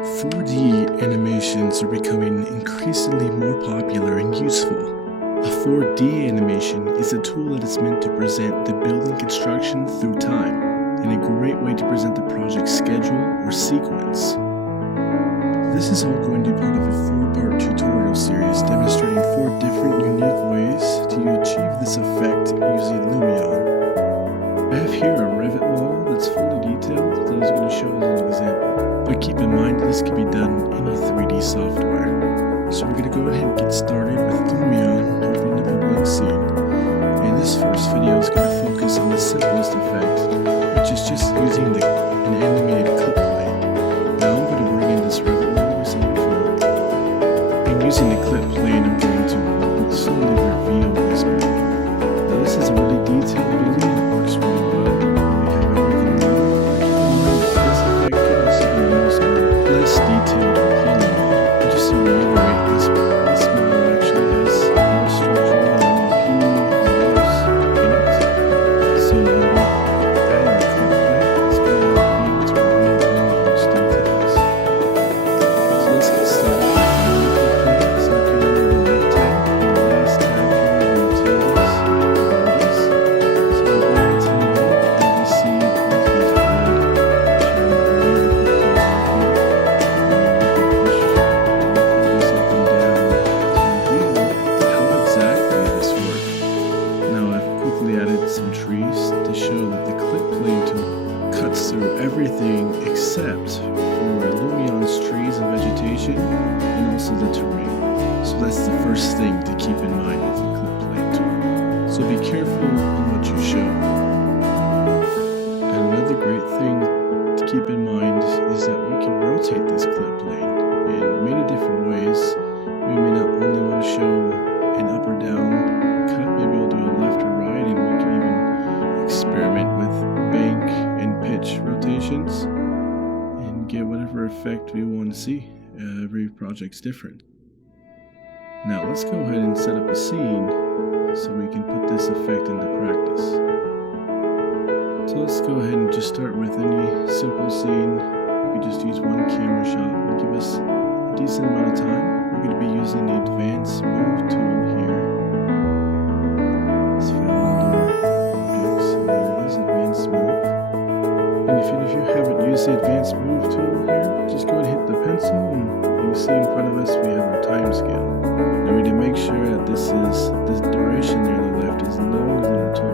4D animations are becoming increasingly more popular and useful. A 4D animation is a tool that is meant to present the building construction through time, and a great way to present the project's schedule or sequence. This is all going to be part of a 4-part tutorial series demonstrating 4 different unique ways to achieve this effect using Lumion. I have here a Revit wall that's fully detailed that I was going to show as an example, but keep in mind this can be done in any 3D software. So we're going to go ahead and get started with Lumion, opening up a blank scene. And this first video is going to focus on the simplest effect, which is just using an animated clip plane. Now I'm going to bring in this Revit wall we saw before. And using the clip plane, I'm going to slowly reveal this building. Now this is a really detailed building and it works really well. We have everything now. This effect can also be used on less detailed hollow. Just to reiterate, this model actually has more structure and walls in it. So when we add our clip plane, it's going to be able to reveal those details. So let's get started with the new clip plane. So we can go to the right tab, and the last tab here, the utilities, bodies. So we're going to the right, and we see all these red, some trees to show that the clip plane tool cuts through everything except for Lumion's trees and vegetation and also the terrain. So that's the first thing to keep in mind with the clip plane tool. So be careful on what you show. And another great thing to keep in mind is that we can rotate this clip plane in many different ways. We may not only want to show an up or down cut, maybe we'll do a left or right, and we can even experiment with bank and pitch rotations and get whatever effect we want to see. Every project's different. Now let's go ahead and set up a scene so we can put this effect into practice. So let's go ahead and just start with any simple scene. We could just use one camera shot and give us a decent amount of time. We're going to be using the advanced move tool here. It's found under objects, and there it is, advanced move. And if you haven't used the advanced move tool here, just go ahead and hit the pencil, and you see in front of us we have our time scale. Now we need to make sure that this duration there on the left is longer than our total